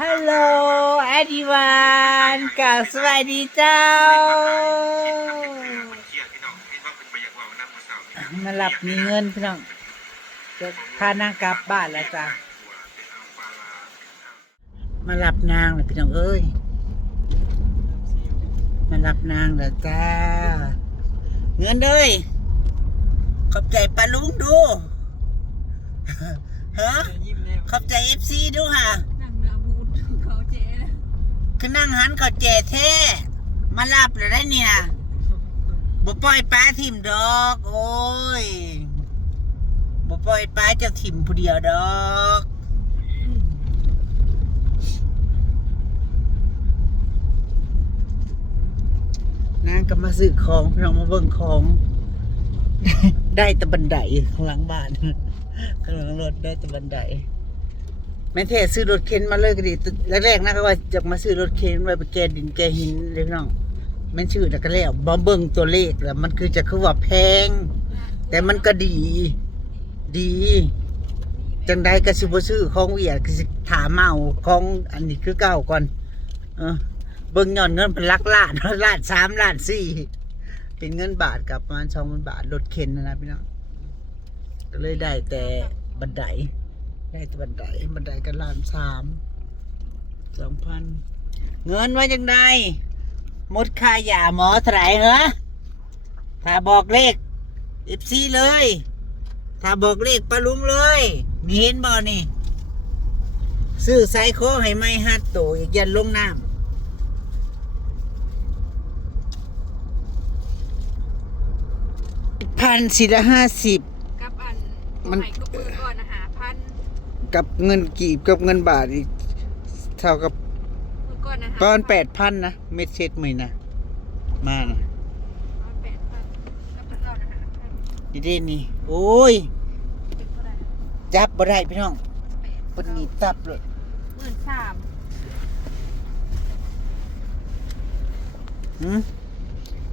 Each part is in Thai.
ฮัลโหลแอดิวานกับสวัสดีเจ้ามาหลับมีเงินพี่น้องจะพานางกลับบ้านแล้วจ้ะมาหลับนางเลยพี่น้องเอ้ยมาหลับนางแล้วจ้าเงินเลยขอบใจปลาลุงดูฮะขอบใจFCดูฮะนั่งนาบูดเขาเจ๊เลยคือนั่งหันเขาเจแท้มาลับเลยได้เนี่ยบ่ปล่อยปลาถิ่มดอกโอ้ยบ่ปล่อยปลาเจ้าถิ่มผู้เดียวดอกนางก็มาซื้อของพี่น้องมาเบิ่งของได้แต่บันไดข้างหลังบ้านข้างหลังรถได้แต่บันไดแม่เทซื้อรถเข็นมาเลยก็ดีแรกๆนะก็ว่าจะมาซื้อรถเข็นไว้ไปแกดินแกหินเลยพี่น้องแม่นชื่อแต่ก็แล้วบ่เบิ่งตัวเลขแล้วมันคือจะคือว่าแพงแต่มันก็ดีจังใดก็สิบ่ซื้อของเวียดก็สิถามเอาของอันนี้คือเก่าก่อนเบิ่งย้อนเงินเป็นหลักล้านล้าน3ล้าน4เป็นเงินบาทกับประมาณ 20,000 บาทรถเข็นนะพี่น้องก็เลยได้แต่บันไดได้แต่บันไดกันล้าน3 2,000เงินไว้จังใดหมดค่ายาหมอเท่าไหร่เหรอถ้าบอกเลข14เลยถ้าบอกเลขปลาลุงเลยมีเห็นบ่นี่ซื้อไซโคให้ไม่ฮัดโตอีกยันลงน้ำ1,450กับอันมันก็ปืนก่อนนะคะ1,000กับเงินกีบกับเงินบาทอีกเท่ากับปืนก่อนนะคะประมาณ8,000นะเม็ดเซ็ตมื้อนะมานะ8,000กับปืนก่อนนะคะดีเด่นนี่โอ้ยเป็นเท่าไหร่จับบ่ได้พี่น้องเพิ่นหนีบจับเลย13,000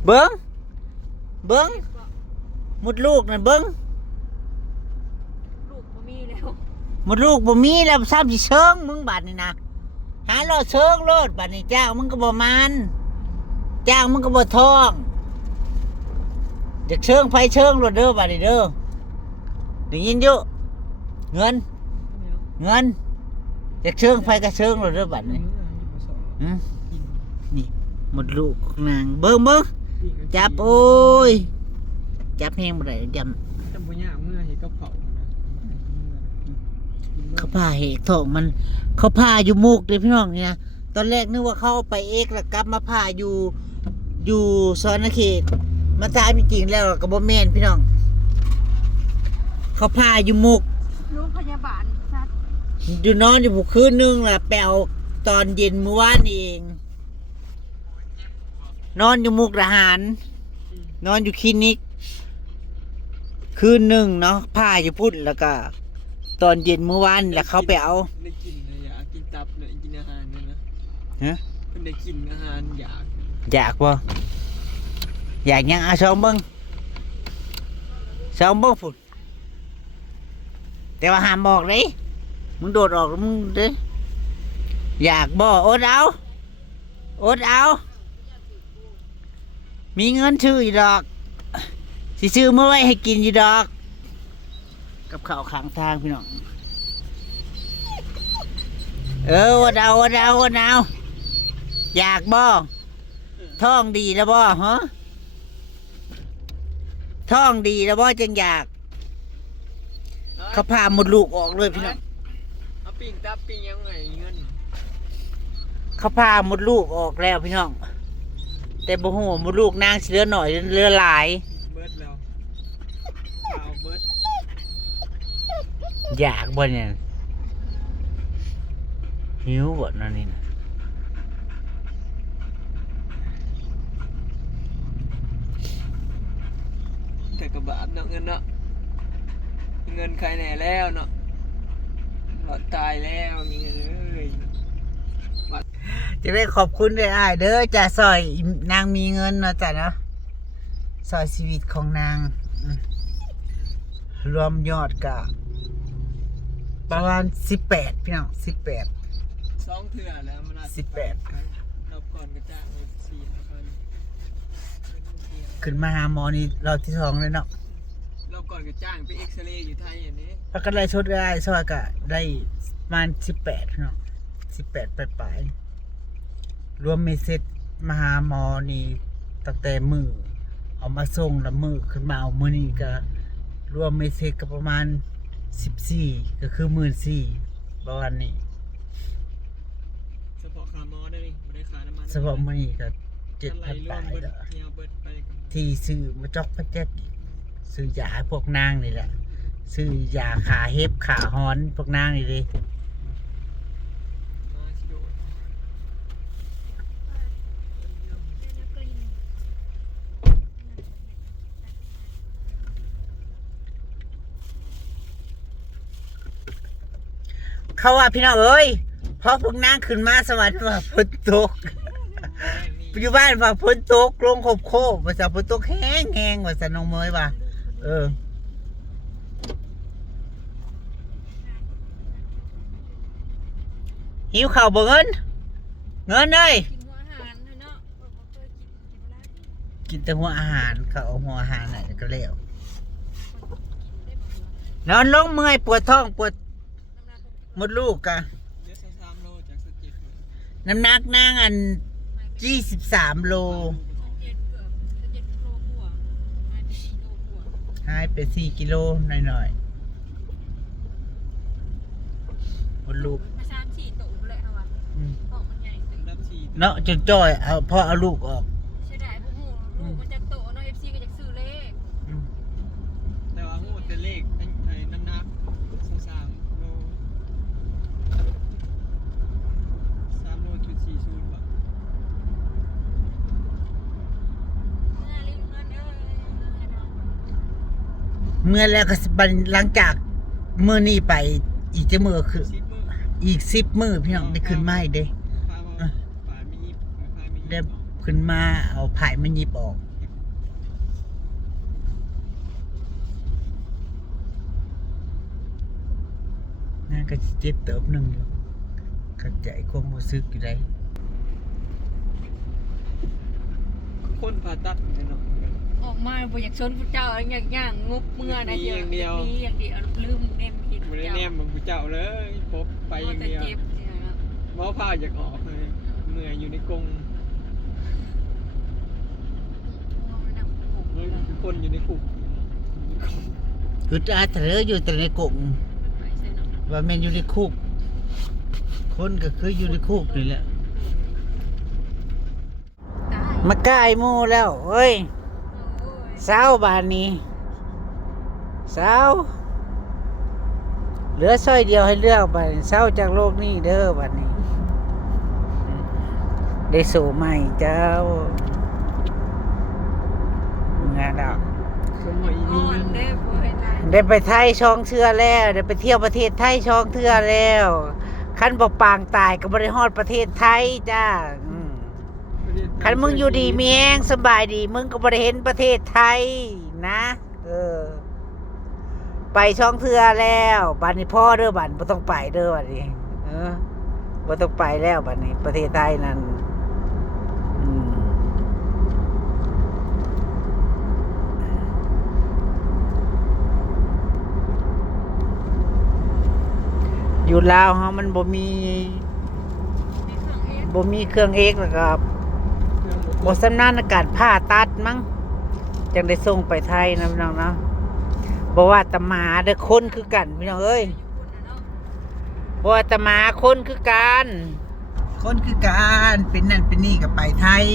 เบิ่งหมดลูกนั่นเบิ่งลูกบ่มีแล้วหมดลูกบ่มีแล้วซ้ำสิเชิงมึงบาดนี่นะหารอเชิงโลดบาดนี้เจ้ามึงก็บ่มันเจ้ามึงก็บ่ท้องอยากเชิงไผเชิงโลดเด้อบาดนี้เด้อได้ยินอยู่เงินอยากเชิงไผก็เชิงโลดเด้อบาดนี้นี่หมดลูกของนางเบิ่งจับโอ้ยจับแห้งบ่ได้จำบ่ยากเมื่อเฮ็ดกับเขาเขาพาเหตุท้องมันเขาพาอยู่มุกเลยพี่น้องเนี่ยตอนแรกนึกว่าเขาไปเอกแล้วกลับมาพาอยู่สอนเขตมาตายจริงๆแล้วก็บ่แม่นพี่น้องเขาพาอยู่มุกโรงพยาบาลซัดอยู่นอนอยู่บุกคืนนึงล่ะแปลวตอนเย็นเมื่อวานเองนอนอยู่มุกทหารนอนอยู่คลินิกคืนหนึ่งเนาะผ้าอยู่พุ่นแล้วก็ตอนเย็นเมื่อวานแล้วเขาไปเอาได้กินนะอยากกินตับเลยกินอาหารนะฮะมันได้กินอาหารอยากบ่อยากยังเอาสองเบิ้งพุ่นแต่ว่าห้ามบอกเลยมึงโดดออกมึงเด้อยากบ่อดเอามีเงินซื้ออยู่ดอกสิซื้อเมื่อไว้ให้กินอยู่ดอกกับข้าวข้างทางพี่น้องอดเอาอยากบ่ท้องดีแล้วบ่ฮะท้องดีแล้วบ่จังอยากเขาพาหมดลูกออกเลยพี่น้องเอาปิ้งตับปิ้งยังไงเงินเขาพาหมดลูกออกแล้วพี่น้องแต่บ่ฮู้หมดลูกนางสิเหลือหน่อยเหลือหลายเบิดแล้วเอาเบิดอยากบ่เนี่ยหิวบ่นั่นนี่นะแต่กระบาดเนาะเงินเนาะเงินใครแน่แล้วเนาะหลอดตายแล้วมีเงินเลยจะได้ขอบคุณด้วยอ้ายเด้อจะซอยนางมีเงินเนาะจ้ะเนาะซอยชีวิตของนางรวมยอดกับประมาณ18พี่น้อง18 2 เทื่อแล้วมันอาจ 18 รอบก่อนก็จ้างเลย4,000 ขึ้นมาหาหมอนี่รอบที่2เลยเนาะ รอบก่อนก็จ้างไปเอ็กซเรย์อยู่ไทยอย่างนี้ พักกันได้ชดได้ซอยก็ได้ประมาณ18เนาะ18ปลายๆรวมไม่เสร็จมาหาหมอนี่ตั้งแต่มือเอามาส่งแล้วมือขึ้นมาเอามื้อนี้ก็รวมไม่เสร็จก็ประมาณ14ก็คือ14,000ประมาณนี้ เฉพาะค่าหมอได้นี่บ่ได้ค่าน้ำมัน เฉพาะมื้อนี้ก็ อะไรร 7,000 ว ปลาม ย เบิด แล้ว เที่ยวเบิดไปกับ ที่ซื้อมาจอกพระแจ๊กอีกซื้อยาให้พวกนางนี่แหละซื้อยาขาเห็บขาฮอนพวกนางนี่เลย มาสิโดน เขาว่าพี่น้องเอ้ยพอพวกนางขึ้นมาสวรรค์ว่าฝนตกอยู่บ้านว่าฝนตกลงโคบว่าจะฝนตกแห้งแห้งว่าจะน้องเมยว่าหิวข้าวบ่เงินเงินเอ้ย กินหัวอาหารเนาะบ่เคยกินอะไร กินแต่หัวอาหารเขาเอาหัวอาหารไหนก็แล้ว กินได้บ่ นอนลงเมื่อยปวดท้องปวด น้ำหนักมดลูกกะ เดี๋ยว3 โลจากสเก็ตเลย น้ำหนักนางอัน23 โล เจ็ดเกือบ7โลกว่าหายไป4โลกว่า หายไป4 กิโลหน่อยๆมดลูก มา3-4โตเลยค่ะว่า อืม ออกมันใหญ่ตึง รับฉีด เนาะจนจ้อยเอาพอเอาลูกออก เสียดายพวกหมูลูกมันจะโตเนาะ FC ก็จะซื้อเลข แต่ว่างูแต่เลขไอ้น้ำหนัก3 โล3 โลจุด40บาท เมื่อแล้วก็สิบัดหลังจากมื้อนี้ไปอีกจะมื้อคือ 10 มื้อ อีก10 มื้อพี่น้องได้ขึ้นมาอีกเด้ พามาป่ามียิบพามียิบ ได้ขึ้นมาเอาไผ่มันหยิบออกนั่นก็สิเจ็บเติบหนึงอยู่เข้าใจความรู้สึกอยู่ได้ คนผ่าตัดเนี่ยเนาะ ออกมาบ่อยากชนผู้เจ้าอยากย่างงบเมื่อนะเดียวมีอย่างเดียวลืมเนมผิด ไม่ได้แนมมันผู้เจ้าเลยพบไปอย่างเดียว เจ็บเนี่ยนะ หมอผ้าอยากออกเลยเมื่อยอยู่ในกรง มันนั่งปลุก เลยคือคนอยู่ในคุก คืออาเถออยู่แต่ในกรง ไปใส่เนาะ ว่าแม่นอยู่ในคุกคนก็คืออยู่ในคุกนี่แหละ ตาย มาใกล้หมู่แล้วเฮ้ย โอ้ย เศร้าบานนี้เศร้าเหลือสร้อยเดียวให้เลือกบานนี้เศร้าจากโลกนี้เด้อบานนี้ ได้สู่ใหม่เจ้างานดอก คนหัวอี อ่ นี่ อนได้บ่ให้ตาย ได้ไปไทยช่องเทื่อแล้วได้ไปเที่ยวประเทศไทยช่องเทื่อแล้วคันบ่ปางตายก็บ่ได้ฮอดประเทศไทยจ้าคันมึงอยู่ดีมีแฮงสบายดีมึงก็บ่ได้เห็นประเทศไทยนะไปช่องเทื่อแล้วบัดนี้พ่อเด้อบัดบ่ต้องไปเด้อบัดนี้บ่ต้องไปแล้วบัดนี้ประเทศไทยนั่นอยู่ลาวเฮามันบ่มี มีเครื่องเอ็น บ่มีเครื่องเอกแล้วก็บ่สำนาญในการผ่าตัดมั้งจังได้ส่งไปไทยนะพี่น้องเนาะบ่ว่าแตหมาเด้อคนคือกันพี่น้องเอ้ย อยู่พุ่นน่ะเนาะ บ่ว่าแตหมาคนคือกันคนคือกันเป็นนั่นเป็นนี่ก็ไปไทย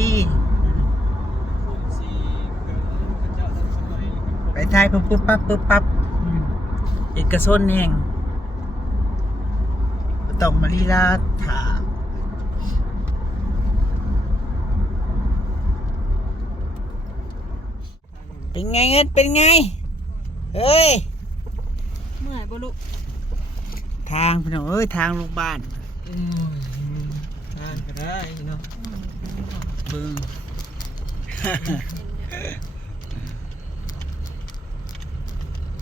คนสีเกิดพระเจ้าทันสมัย ไปไทยปุ๊บปั๊บเอกชนแห่งบ่ต้องมาลีลาถาเป็นไงเงินเป็นไงเฮ้ย เมื่อยบ่ลูก ทางพี่น้องเอ้ยทางลูกบ้าน ทานก็ได้เนาะ เบิ่ง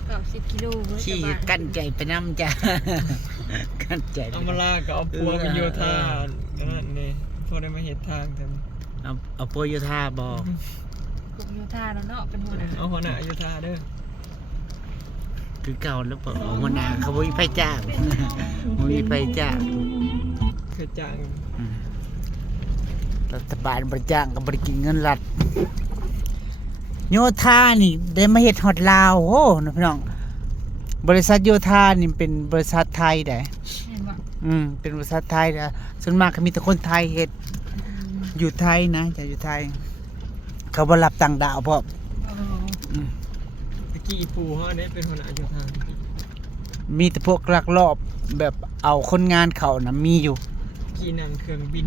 ไป 90กิโลเว้ย ขี่กั้นใจไปน้ำจ้า กั้นใจไป เอามาลากก็เอาปัวไปโยธานั่นนี่พอได้มาเห็นทางแต่ เอาโปรโยธาบอก กลุ่มโยธาแล้วเนาะเป็นหัวหน้า เอาหัวหน้าโยธาเด้อ คือเก่าแล้วเปล่าเอามานานเขาบ่มีไฟจ้างบ่มีไฟจ้าง เคยจ้าง รัฐบาลบริจ้างกับบริกินเงินรัฐโยธานี่ได้มาเฮ็ดฮอดลาวโอ้นะพี่น้องบริษัทโยธานี่เป็นบริษัทไทยได้ เห็นบ่ เป็นบริษัทไทยนะส่วนมากก็มีแต่คนไทยเฮ็ดอยู่ไทยนะจะอยู่ไทย เขาบ่รับต่างดาวพร้อม ตะกี้ปู่เฮาได้เป็นหัวหน้าโยธา มีแต่พวกลักลอบแบบเอาคนงานเขานะมีอยู่ กี่นั่งเครื่องบิน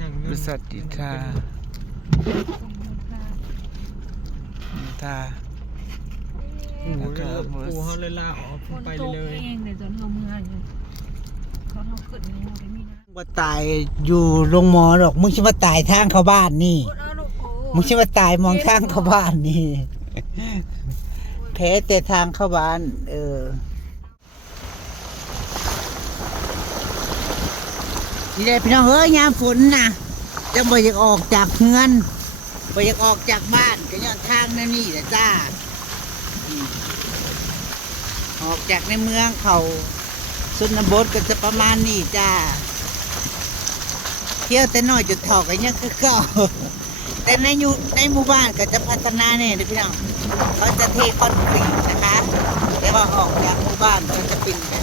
นั่ง บริษัทโยธาโยธา ปู่เฮาเลยลาออก ฝน ไป ตก เลย เองเดี๋ยวจนเฮาเมื่อยอยู่เขาเฮาขึ้นในโมได้มีนะ ว่าตายอยู่โรงหมอดอกมึงสิมาตายทางเข้าบ้านนี่ เอาลูกโอ้ มึงสิมาตายมองทางเข้าบ้านนี่แพ้แต่ทางเข้าบ้านนี่ได้พี่น้องเอ้ยยามฝนนะจังบ่อยากออกจากเฮือนบ่อยากออกจากบ้านก็ย้อนทางนั่นนี่แหละจ้าออกจากในเมืองเขาชนบทก็จะประมาณนี้จ้าเที่ยวแต่น้อยจุดถอกกันยังคือเก่าแต่ในหมู่บ้านก็จะพัฒนาเนี่ยพี่น้องเขาจะเทคอนกรีตนะคะแต่ว่าออกจากหมู่บ้านก็จะเป็นแบบ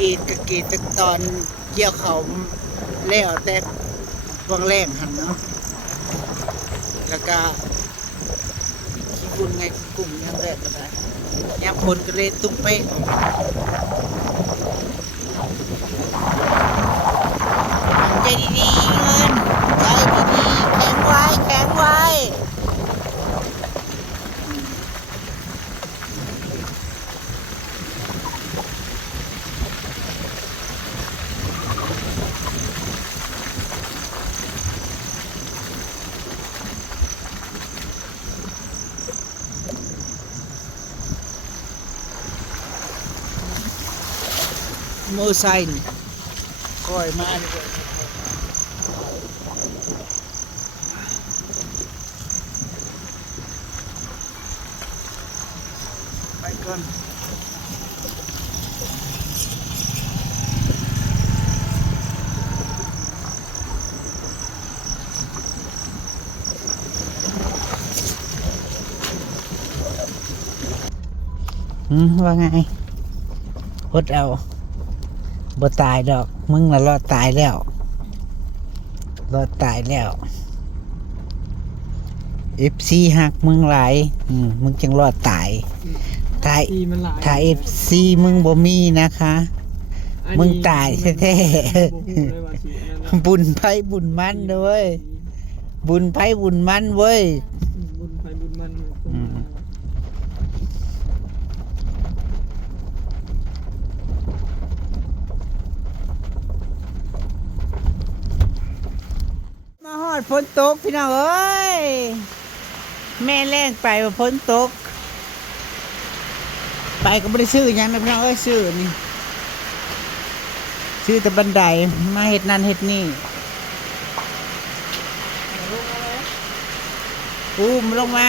กรีดก็กรีดแต่ตอนเกี่ยวเขาแล้วแต่วังแรงหันเนาะแล้วก็ขี้บุญไงกลุ่มยังแรกก็ได้ยามฝนก็เลยตุ้มเป๊ะใจดีๆเงินใจดีๆแข็งไว้แข็งไว้โมไซค์คอยมาดีกว่าไปก่อนว่าไงพดเอาบ่ตายดอกมึงน่ะรอดตายแล้วรอดตายแล้ว FC หักมึงหลายมึงจึงรอดตายถ้า ที่มันหลาย ถ้า FC มึงบ่มีนะคะ มึงตายแท้ๆบุญไผบุญมันเด้อเว้ยบุญไผบุญมันเว้ย บุญไปบุญมัน มาฮอดฝนตกพี่น้องเอ้ยแม่แรงไปว่าฝนตกไปก็ไม่ได้ซื้อหยังนะพี่น้องเอ้ยซื้อนี่ซื้อแต่บันไดมาเฮ็ดนั่นเฮ็ดนี่มลงมา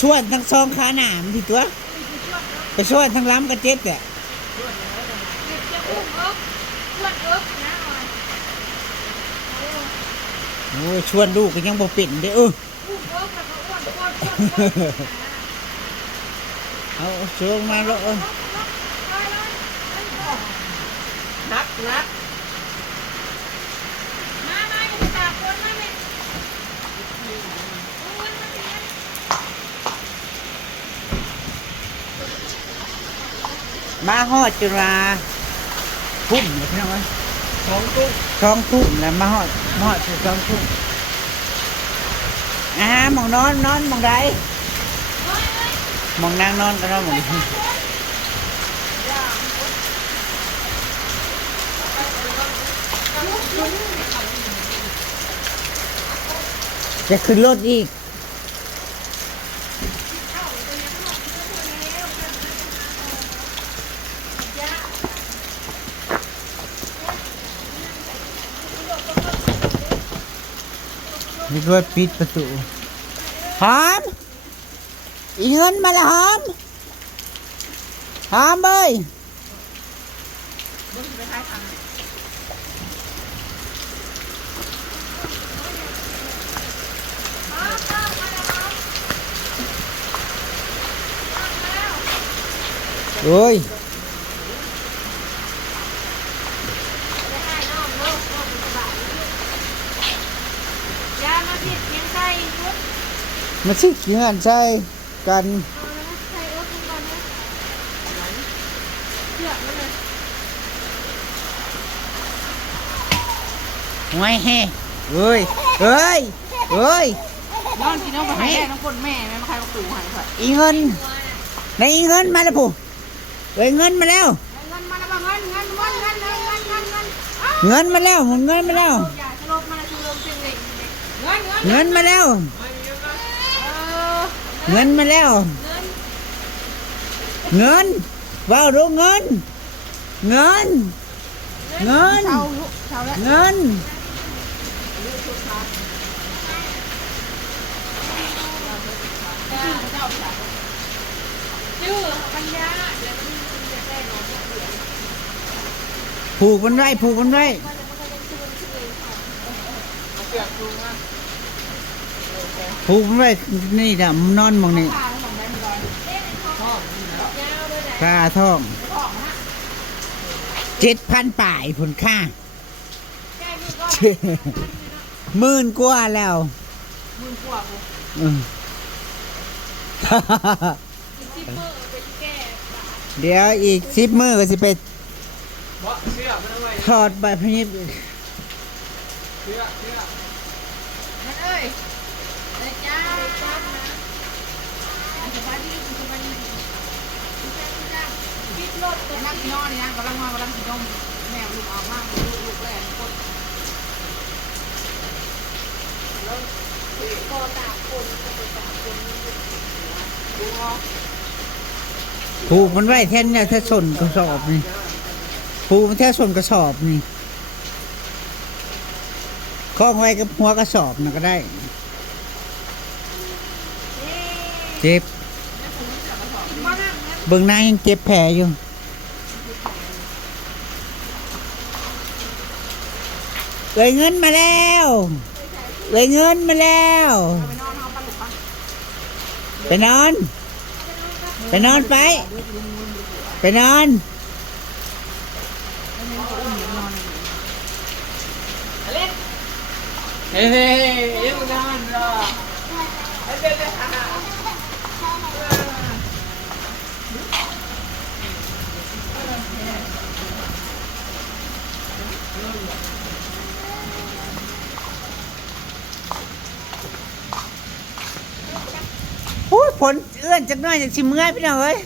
ส่วนทั้งสองขาหนามที่ตัวไปส่วนทั้งล้ำกระเจ็ดอ่ะ จะอุ้มเอิบอ้วนเอิบนะอ่อน โอ้ยชวนลูกก็ยังบ่เป็นเด้ออุ้มเอิบแล้วก็อ้วนเอาเชิงมาแล้วนักมาอย่าไปตากฝนมาแม่มาฮอดจุฬาพุ่มเลยพี่น้องเอ้ย ของตุ้ง 2 ทุ่มแล้วมาฮอดถึง2 ทุ่มหมองนอนหมองใดหมองนางนอนก็นอนหมองนี้จะขึ้นรถอีกนี่ด้วยปิดประตูหอมอีเงินมาแล้วหอมเอ้ยโอ้ยยามาผิดยังใส่ยุด มาสิกินกันใช่กัน ใส่อุ๊บก่อนนะเชือกมาเลย ไม่เฮ้เอ้ยเอ้ยเอ้ย น้องกินน้องไปให้แม่น้องคนแม่แม่มาใครมาตู่ให้ค่ะ อีเงินในอีเงินมาแล้วผู้เอ้ยเงินมาแล้ว เงินมาแล้วเงินมาแล้วเงินมาแล้ว อย่าสลบมาสลบจริงเลยเงิน เงินมาแล้วเงินมาแล้วเงินว้าวดูเงินเงินเงิน เช่าแล้ว เงิน ชื่อปัญญา ผูกมันไว้ผูกมันไว้ผูกมันไว้นี่จ้ะมันนอนมองนี่ค่าท่อง7,000 ป่ายผลค่า10,000 กว่าแล้ว มึงกลัวกู อืม ซิปเปอร์ไปแก้ เดี๋ยวอีก10 มื้อก็สิไป เบาะเสื้อมันเอาไว้ ถอดใบพยิบอีก เสื้อ นั่นเอ้ยเลยจ้าจ้านะสบายดีสบายดีปิดรถตัวนักนอนนี่นะกำลังกินนมแมวลูกออกมากลูกแรกคนก็ตากคนก็ตากคนดูออก ผูกมันไว้แท่นเนี่ยแท่สนกระสอบนี่ผูกมันแท่สนกระสอบนี่คล้องไว้กับหัวกระสอบนะก็ได้ เจ็บเบื้องหน้ายังเจ็บแผลอยู่เลยเงินมาแล้วเลยเงินมาแล้วไปนอนไปนอนไปไปนอน เฮ้ยยังงานรอเดี๋ยวโอ้ยผลเอื้อนจักหน้อยจากชิมเมื่อยพี่น้องเอ้ย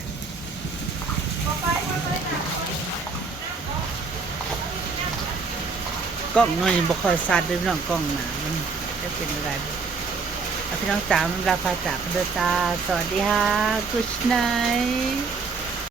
กล้องน้อยบ่ค่อยซัดเด้อพี่น้องกล้องหนามันจะเป็นอะไรพี่น้องจ๋ามันลาพาจากเดินตาสวัสดีค่ะกุชไน